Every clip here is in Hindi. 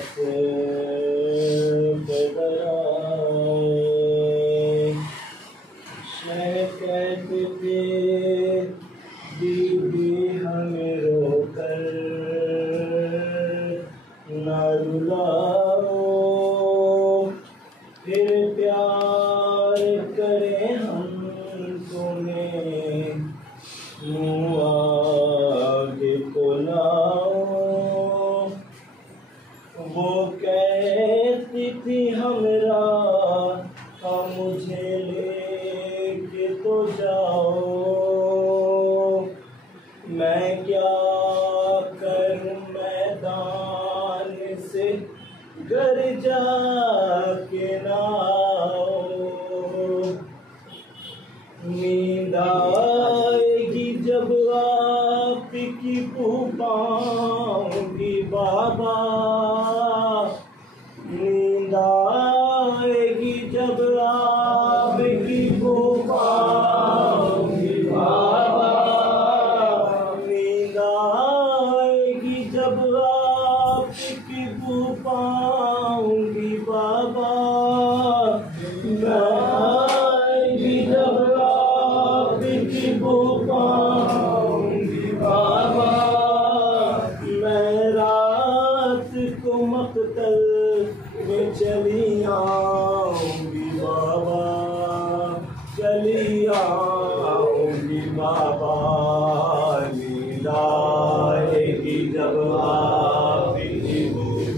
पास बदलाए। कहते थे दीदी हमें रोकर ना रुलाओ, फिर प्यार करें हम तुम्हें मुँह आगे को लाओ। वो कहती थी हमरा मुझे लेके तो जाओ, मैं क्या करूं मैदान से घर जाके ना आओ। नींद आएगी जब आपकी पाऊंगी बाबा, नींद आएगी जब आपकी पाऊंगी बाबा, नींद आएगी जब आपकी पाऊंगी बाबा, आएगी जब आपकी पाऊंगी बाबा। मैं रात को मक्तल में चली आऊंगी बाबा, चली आऊंगी बाबा। नींद आएगी जब आपकी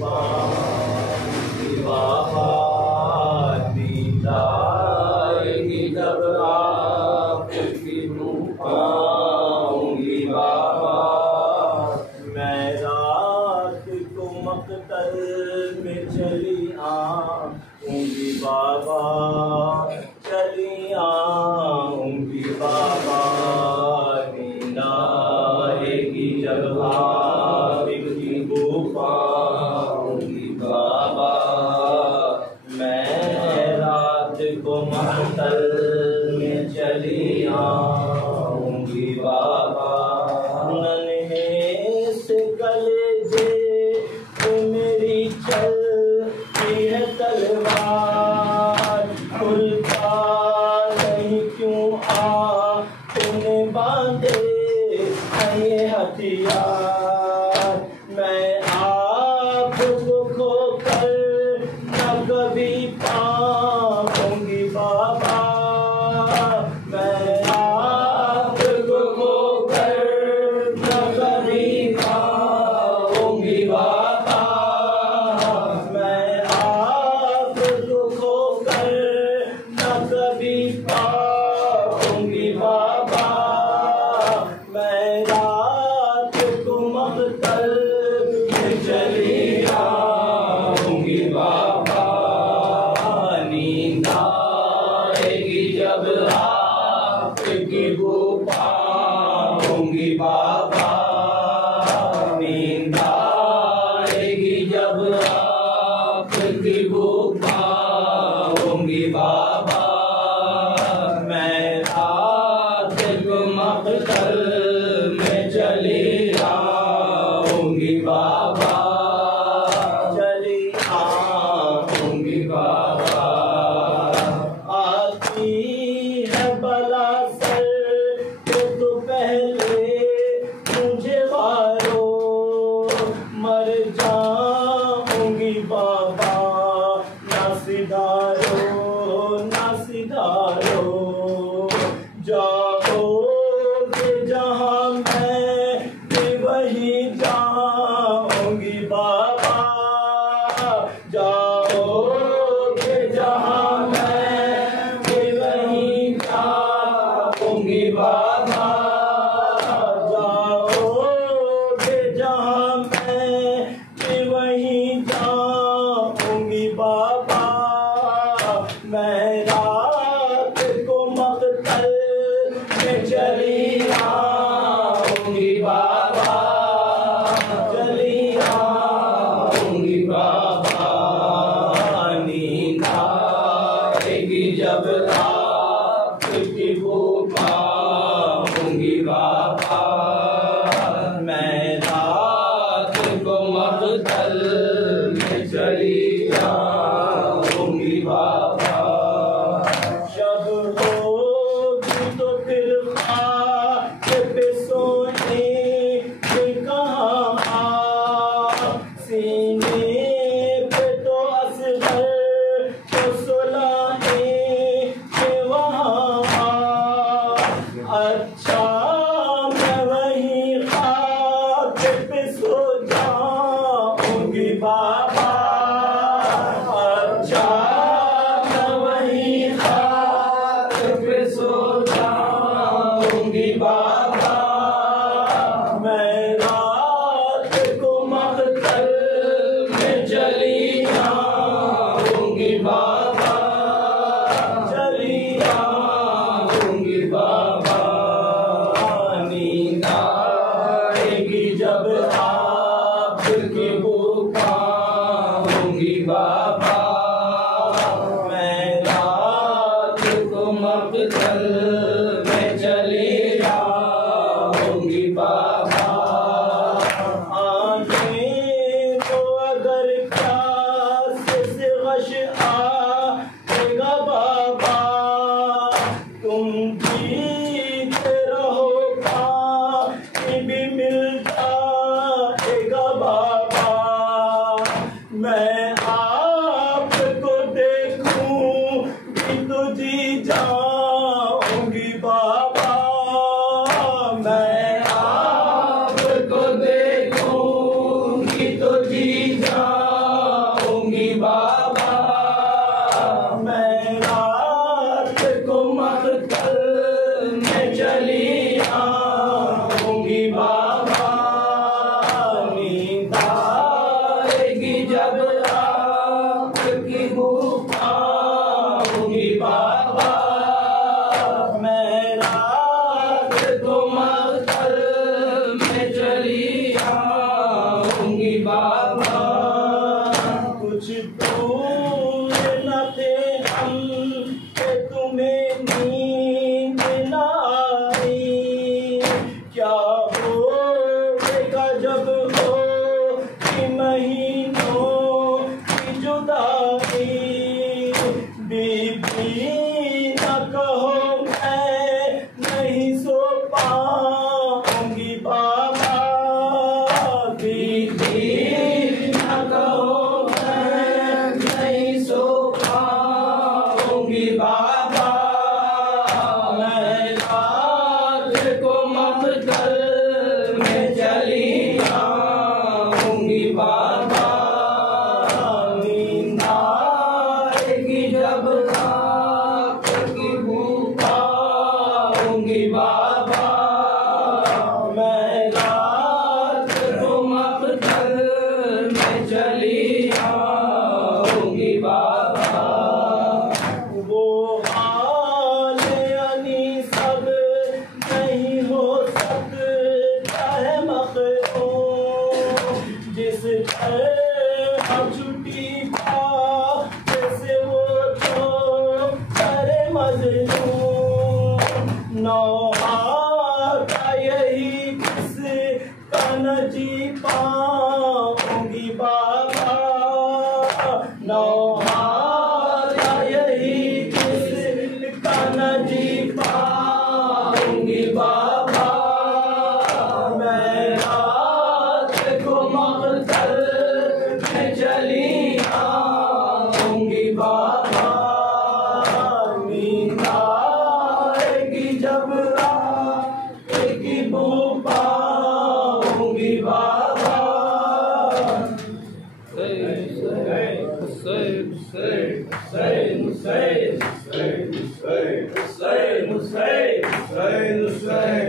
पाऊंगी बाबा, नींद आएगी जब आपकी पाऊंगी बाबा। मैं रात को मक्तल में चली आऊंगी बाबा, चली आऊंगी बाबा। नींद आएगी जब आपकी पाऊंगी बाबा, मैं रात को मक्तल में चली आऊंगी बाबा। नन्हे से कलेजे मेरी चलती है तलवार, खुलता नहीं क्यों आपने बांधे ये हथियार। मैं आपको खोकर न कभी पाऊंगी बाबा, मैं आपको खोकर न कभी पाऊंगी बाबा, मैं आपको खोकर न कभी पाऊंगी बाबा। मैं रात को मक्तल में चली आऊंगी बाबा, नींद आएगी जब आपकी पाऊंगी बाबा, नींद आएगी जब आपकी पाऊंगी बाबा। मैं रात को मक्तल में चली आऊंगी बाबा, चली आऊंगी बाबा। आती है बला सर तो पहले मुझे वारो, मर जाऊंगी बाबा। ना सिधारो ना सिधारो, जाओगे जहाँ मैं वहीं जाऊंगी बाबा, जाओगे जहाँ मैं वहीं जाऊंगी बाबा, जाओगे जहाँ मैं वहीं जाऊंगी बाबा। मैं रात को मक्तल में चली आऊंगी बाबा, चली आऊंगी बाबा। नींद आएगी जब आपकी पाऊंगी बाबा, मैं रात को मक्तल में चली जाऊंगी बाबा। जब होगी तो फिर खाक पे सोने के कहाँ, सीने पे तो असगर तो सुलाने के वहाँ। अच्छा मैं वहीं खाक पे सो जाऊंगी बाबा। अच्छा मैं वहीं खाक पे सो जाऊंगी बाबा। मैं रात को मक़तल में चली जाऊंगी बाबा, चली जाऊंगी बाबा। नींद आएगी जब आपकी पुकारूंगी बाबा। मैं रात को मक़तल में चली जाऊंगी बाबा। आने को अगर प्यास से गश आएगा बाबा, तुम जीते रहो पानी भी मिल जाएगा बाबा। मैं आपको देखूंगी तो जी जाऊंगी बाबा। मैं आपको देखूंगी तो जी जाऊंगी बाबा। मैं रात को मक़तल में चली आऊंगी बाबा। नींद आएगी जब आपकी पुकारूंगी बाबा। मैं रात को मक़तल में चली आऊंगी बाबा। कुछ दूर न थे हम कि तुम्हें नींद न आई। क्या होगा जब हो कि महीनों की जुदाई। बीबी न कहो मैं नहीं सो पाऊंगी बाबा। बीबी न कहो मैं नहीं सो पाऊंगी बाबा। मैं रात को मक़तल में चली जाऊंगी बाबा। नींद आएगी जब आपकी पुकारूंगी बाबा। मैं रात को मक़तल में चली आऊंगी बाबा। वो हाल यानी सब नहीं हो सकता है मक़रूर, जिस पर छुट्टी पा जैसे वो तो करे मज़लूम। नौहा का यही किस का न जी पाऊंगी बाबा। नौहा का यही किस का न जी पाऊंगी बाबा। मैं रात को मक़तल में चली आऊंगी बाबा। नींद आएगी जब आपकी पुकारूंगी बाबा। Hussein, Hussein, Hussein, Hussein, Hussein, Hussein, Hussein.